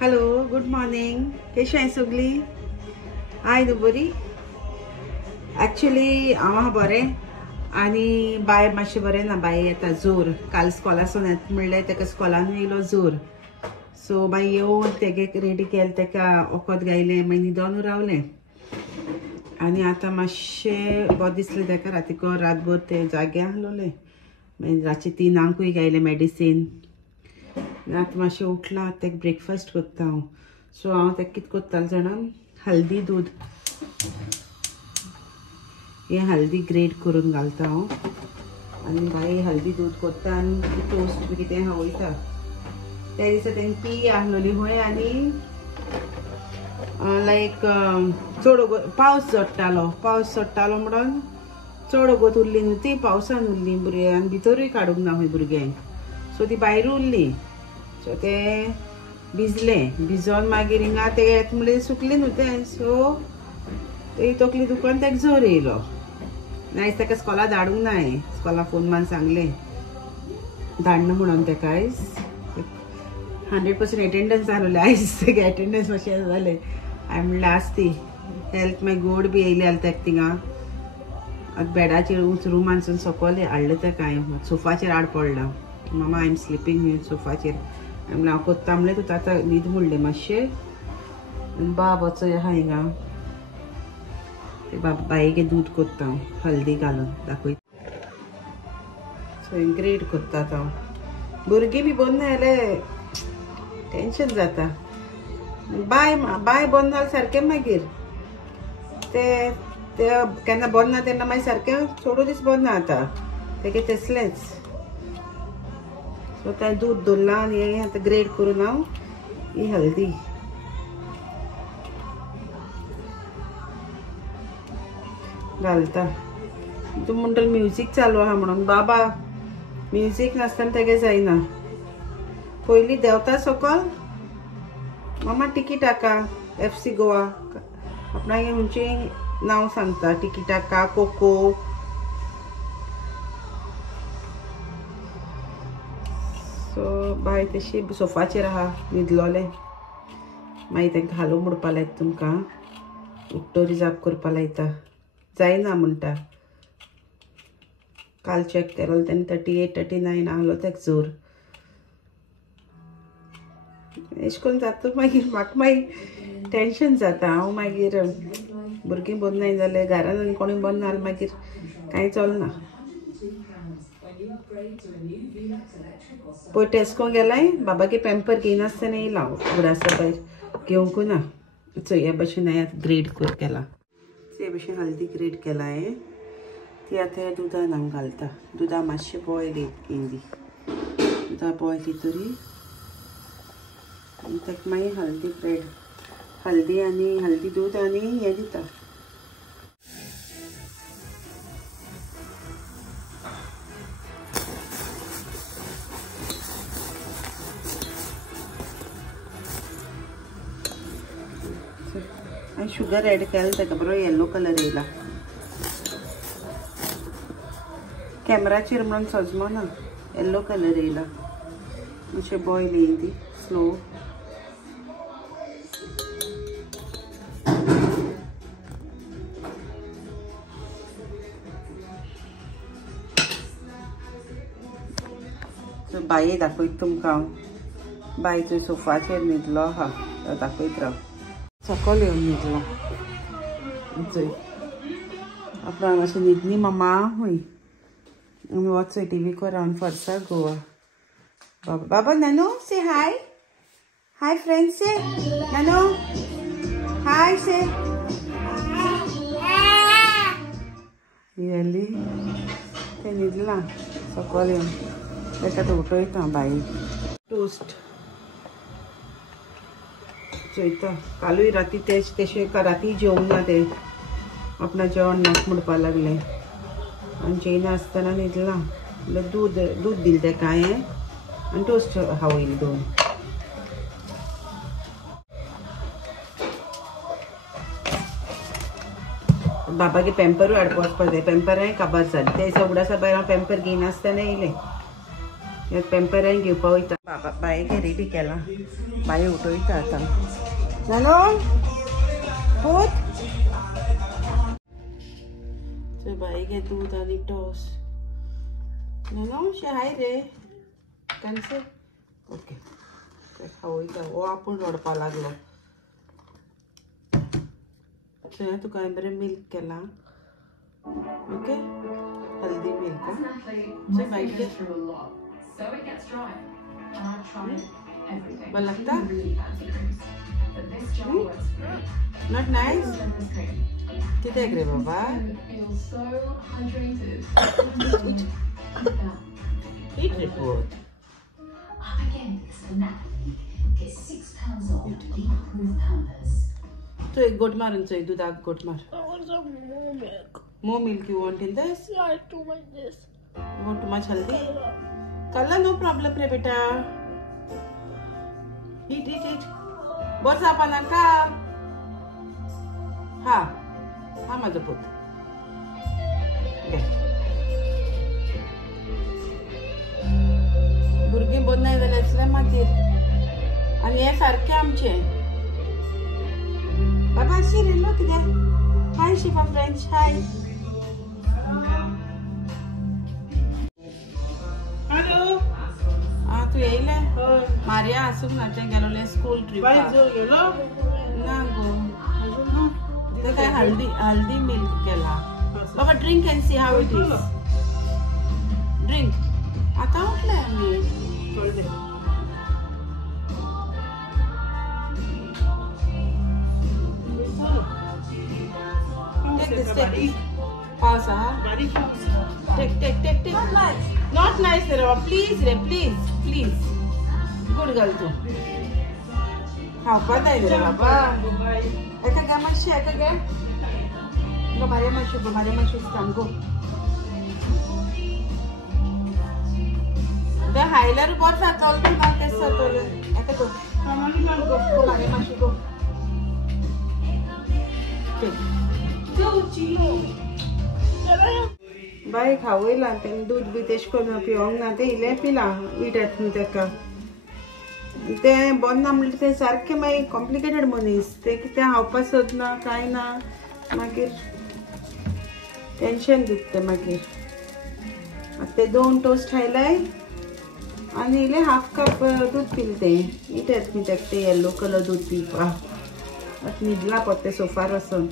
Hello, good morning. कशी आहे सगळी? आय न्हू बरी. एक्चुअली हांव बरें आनी बाय मातशें बरें ना. बाय येता जोर. काल स्कॉलासून येता म्हणल्यार ताका स्कॉलान येयलो जोर. सो मागीर येवन तेगे रेडी केलें, ताका वखद घायलें, मागीर न्हिदोन रावलें. आनी आतां मातशें बरें दिसलें ताका. रातभर ते जागे आसलोलें. मागीर रातचे 3 घायलें मेडिसीन. आतां मातशें उठलां. आतां ताका ब्रेकफास्ट करता हांव. सो हांव ताका कितें करतालें जाणा, हल्दी दूद, हें हल्दी ग्रेट करून घालता हांव. आनी बाय हल्दी दूद करता आनी टोस्ट बी कितें खावयता. त्या दिसा तेंगे पी आहलोली खंय आनी लायक चड पावस झडटालो म्हणून चड वगत उरली न्हू ती. पावसान उरली भुरग्यां आनी भितरूय काडूंक ना खंय भुरग्यांक. सो ती भायर उरली. सो ते भिजोन मागीर हिंगा ते येता म्हणल्यार सुकले न्हू ते. सो ते तकली दुखोन ताका जोर येयलो. आयज ताका स्कॉला धाडूंक ना. हांवें स्कॉला फोन मारून सांगलें धाडना म्हणून ताका. आयज 100% एटेंडन्स जालोलें. आयज ताका एटेंडन्स मातशें जालें. हांवें म्हणलें आसती हेल्थ मागीर गोड बी येयली जाल्यार ताका थिंगा आतां बेडाचेर रुमानसून सकयल हाडलें ताका. हांवें सोफाचेर हाड पडला. मामा आय एम स्लिपींग सोफाचेर. हांवें म्हणलें हांव कोत्ता म्हणलें तूं आतां न्हीद म्हणलें मातशें. आनी बाब वचोय आहा हिंगा. ते बायेगे दूद कोत्ता हांव हल्दी घालून दाखय. सो ग्रेट कोत्ता हांव. भुरगीं बी बरी ना जाल्यार टेंशन जाता. बाय बंद जालें सारकें. मागीर ते केन्ना बंद ना तेन्ना मागीर सारकें चोडू दीस बंद ना जाता. तेगे तसलेंच. सो तें दूद दवरलां आनी हें आतां ग्रेट करून हांव ही हल्दी घालता. तूं म्हणटलो म्युजीक चालू आहा म्हणून. बाबा म्युजीक नासतना तेगे जायना. पयलीं देंवता सकल मामा टिकीटाका FC गोवा आपणागे खंयची नांव सांगता. टिकीटाका कोको. सो बाय तशी सोफाचेर आहा न्हिदलोलें. मागीर तांकां हालो म्हणपा लायता तुमकां. उठ्ठो रिजार्व करपा लायता. जायना म्हणटा. काल चॅक केलो तेन्ना 38-39 आहलो ताका जोर. अशें करून जाता. मागीर म्हाका मागीर टेंशन जाता. हांव मागीर भुरगीं बरी नाय जाल्यार घरान आनी कोणूय बरें ना जाल्यार मागीर कांय चलना. पळय टेस्को गेलाय. बाबागे पॅम्पर घेयनासतना येयला हांव. उगडासा भायर घेवंकू ना. चोय हे भशेन हांवें आतां ग्रेट केला. हे भशेन हल्दी ग्रेट केला हांवें. ती आतां ह्या दुदान हांव घालता. दुदा मातशें बॉयल येयली. दुदा बॉयल येतरी आनी ताका मागीर हल्दी आनी हल्दी दूद आनी हें दिता. हांवें शुगर एड केलें ताका बरो येलो कलर येयला. कॅमेराचेर म्हणून सजमना. येलो कलर येयला. मातशें बॉयल येयली स्लो. सो बाये दाखयता तुमकां हांव. बाय थंय सोफाचेर न्हिदलो आहा. दाखयत राव. सकयल येवन न्हिदलो. चोय आपणा मातशें न्हिदनी मामा हूंय. आमी वचोय TV कोरावन फर्सा गोवा. बाबा नानू से हाय. हाय फ्रेंड्स से. नानू हाय से. रियली ते न्हिदलां सकयल येवन. ताका आतां उठयता बाई. टोस्ट चोयता. कालूय राती तेशें राती जेवंक ना ते. आपणा जेवण नाका म्हणपा लागलें आनी जेयना आसतना न्हिदलां. दूद दिलें ताका हांवें आनी टोस्ट खावयली 2. बाबागे पॅम्परूय हाडपा वचपा जाय. पॅम्पर हांवें काबार जालें. त्या दिसा उगडासा भायर हांव पॅम्पर घेयनासतना येयलें. हे पेम्परान घेवपा वयता. बाबा बायेक रेडी केला. बाय उठोयता आतां. जालो पूत चल बायेक दूध आनी टोस. नो शे हाय रे कनसे ओके खावयता. हो आपूण रडपा लागलो. चल तुका हांवें बरें मिल्क केला. ओके हल्दी मिल्क. चल बायक घे. बरं लागता? Not nice. कित्याक रे बाबा? Eat it both. So एक गोट मारून चोय दुधाक गोट मार. I want some more milk. More milk you want in this? Yeah, too much this. You want too much haldi? Color no problem रे बेटा. Eat. बस आपण का? हा माझं पूत. भुरगीं बंद नाही जाले असले मागीर. आणि हे सारखे आमचे. बाबा शिरेन लो कितें? हाय शिफा फ्रेंड्स हाय. हॅलो. तू येयले? मारिया आसूंक ना तें गेलोलें स्कूल ट्रिपाक. गेलो? ना गो. ते काय हल्दी मिल्क केला. बाबा drink and see how it is. Drink. आता उठले आम्ही. Take this. Pause, Take. Not nice, Rava. Please, please. Good girl, too. How bad are you, Rava? Eka ga. Go, Maria Mashu, come, go. The highlighter boards are all the markets are all. Eka go. Come on, go, Maria Mashu, go. Okay. बाय खावयला तें दूध B तेश करून पिवंक ना. ते इले पिला विटात न्हू तेका. ते बंद ना म्हणल्यार ते सारखे मागीर कॉम्प्लिकेटेड मनीस. ते कितें हावपा सोदना कांय ना. मागीर टेन्शन दिता मागीर. ते 2 टोस्ट खायलाय आनी इले हाफ कप दूध पिले. ते इटात न्ही तेका ते येल्लो कलर दूध पिवपा. न्हिदला पोते सोफार वचून.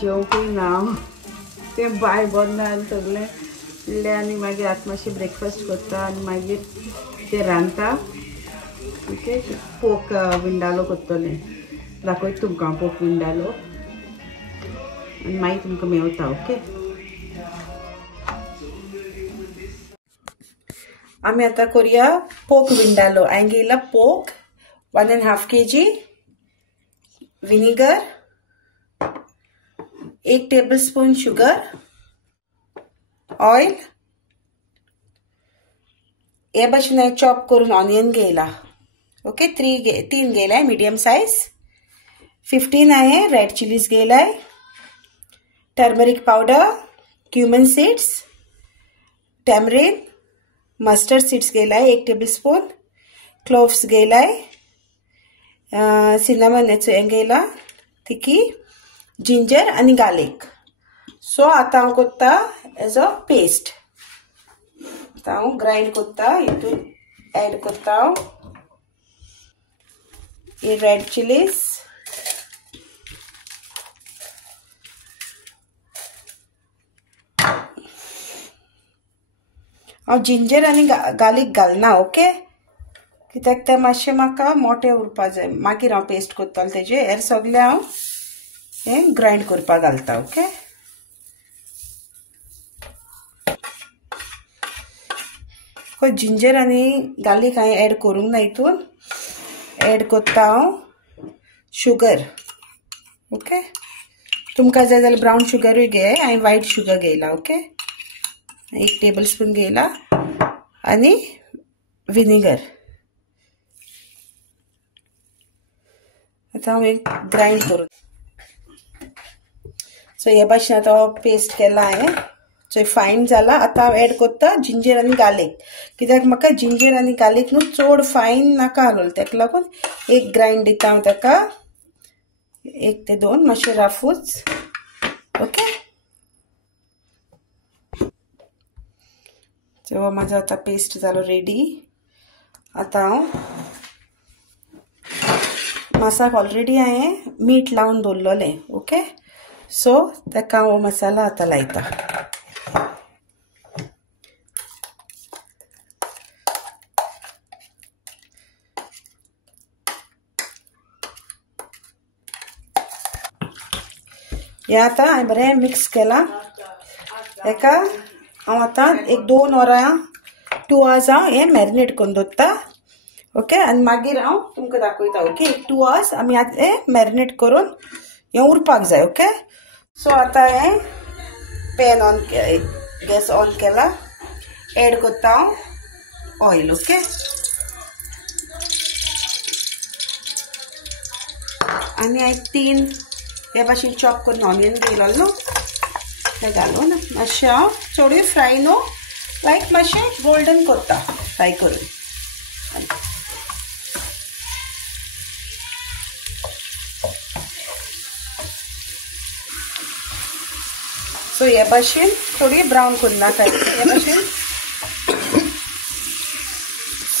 जेवंकूय ना ते बाय बंद सगळे इल्ले. आनी मागीर आतां मातशें ब्रेकफास्ट करता आनी मागीर ते रांदता. ओके पोक विंडालो करतलें. दाखयता तुमकां पोक विंडालो आनी मागीर तुमकां मेवता. ओके आमी आतां करुया पोक विंडालो. हांवें घेयला pork 1.5 kg. Vinegar 1 tablespoon sugar. Oil हे भाशेन हांवें चॉप करून ऑनियन घेयला. ओके 3 घेयलाय मिडियम सायज. 15 हांवें रेड चिलीज घेयलाय. Turmeric powder, cumin seeds, tamarind, mustard seeds घेयलाय 1 tablespoon. क्लोव्स घेयलाय. सिनामन हें घेयला तिकी. जिंजर आनी गार्लिक. सो आतां हांव करता एज अ पेस्ट. आतां हांव ग्राइंड करता. हितून एड करता हांव ही रेड चिलीज. हांव जिंजर आनी गार्लिक घालना. ओके कित्याक ते मातशें म्हाका मोठे उरपा जाय. मागीर हांव पेस्ट करतलें तेजे. हेर सगळें हांव हें ग्राइंड करपा घालता. ओके जिंजर आनी गार्लिक हांवें एड करूंक ना. हितून एड करता हांव शुगर. ओके तुमकां जाय जाल्यार ब्रावन शुगरूय घे. हांवें व्हायट शुगर घेयला. ओके 1 tablespoon घेयला आनी विनेगर. आतां हांव ग्राइंड करून सो हे भाशेन आतां पेस्ट केला हांवें. सो फायन जाला. आतां हांव एड कोत्ता जिंजर आनी गार्लीक, कित्याक म्हाका जिंजर आनी गार्लीक न्हू चड फायन नाका आसलोलें, तेका लागून एक ग्रायंड दिता हांव तेका, 1 ते 2 मातशें राफूच. ओके. सो म्हाजो आतां पेस्ट जालो रेडी. आतां हांव मसाक ऑलरेडी हांवें मीठ लावन दवरलेलें. ओके. सो तेका हांव मसाला आतां लायता. हे आतां हांवें बरें मिक्स केलां. हेका हांव आतां 1-2 वरां 2 hours हांव हें मॅरिनेट करून दवरता. ओके. आनी मागीर हांव तुमकां दाखयता. ओके. 2 hours आमी आतां हें मॅरिनेट करून हें उरपाक जाय. ओके. सो आतां हें पॅन ऑन गॅस ऑन केला. एड कोत्ता हांव ऑयल. ओके. आनी हांवें 3 हे भाशेन चॉप करून ऑनियन घेयलो न्हू, ते घालून मातशें हांव चडूय फ्राय न्हू, लायक मातशें गोल्डन कोत्ता फ्राय करून. सो हे भाशेन थोडी ब्रावन करून नाका हे भाशेन.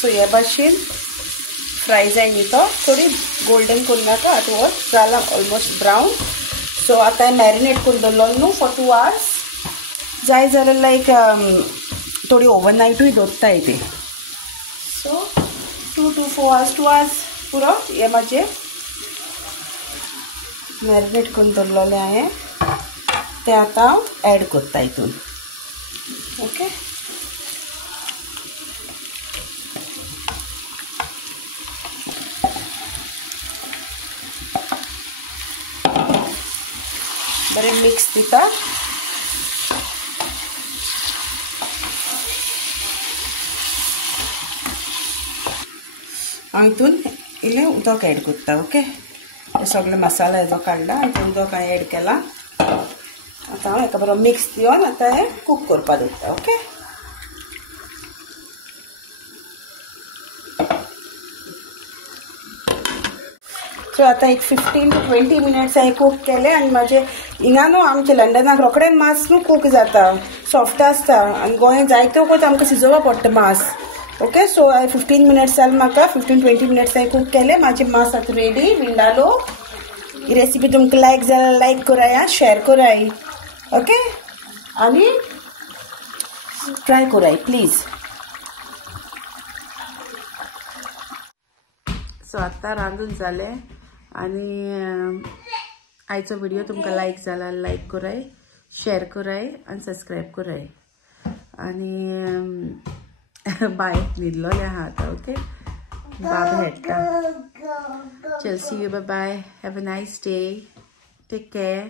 सो हे भाशेन फ्राय जाय न्ही तो, थोडी गोल्डन करून नाका. आतां जाला ऑलमोस्ट ब्रावन. सो आतां हांवें मॅरिनेट करून दवरलो न्हू फॉर 2 hours. जाय जाल्यार लायक थोडी ओवरनायटूय दवरताय ते. सो 2 to 4 hours, 2 hours पुरो हे म्हाजें मॅरिनेट करून दवरलेलें हांवें ते आतां हांव एड कोत्ता हितून. ओके. बरें मिक्स दिता. हांव हितून इल्लें उदक एड कोत्ता. ओके. सगळे मसाला हेजो काडला आनी उदक हांवें एड केला. आतां हांव हेका बरो मिक्स दिवन आतां हें कूक करपाक दवरता. ओके. सो आतां एक 15 to 20 minutes हांवें कूक केलें. आनी म्हाजें हिंगा न्हू आमच्या लंडनाक रोखडें मास न्हू कूक जाता, सॉफ्ट आसता. आनी गोंय जायते वखत आमकां शिजोवपा पडटा मास. ओके. सो 15 minutes जालें म्हाका. 15-20 minutes हांवें कूक केलें. म्हाजें मास आतां रेडी. विंडालो. ही रेसिपी तुमकां लायक जाल्यार लायक कराय, शेअर कराय. ओके. आनी ट्राय कराय प्लीज. सो आतां रांदून जालें. आनी आयचो व्हिडिओ तुमकां लायक जाल्यार लायक कराय, शेअर कराय आनी सबस्क्रायब कराय. आनी बाय. न्हिदलोलें आहा आतां. ओके. बाब हेडटा. चल see you. Bye bye. Have a nice day. Take care.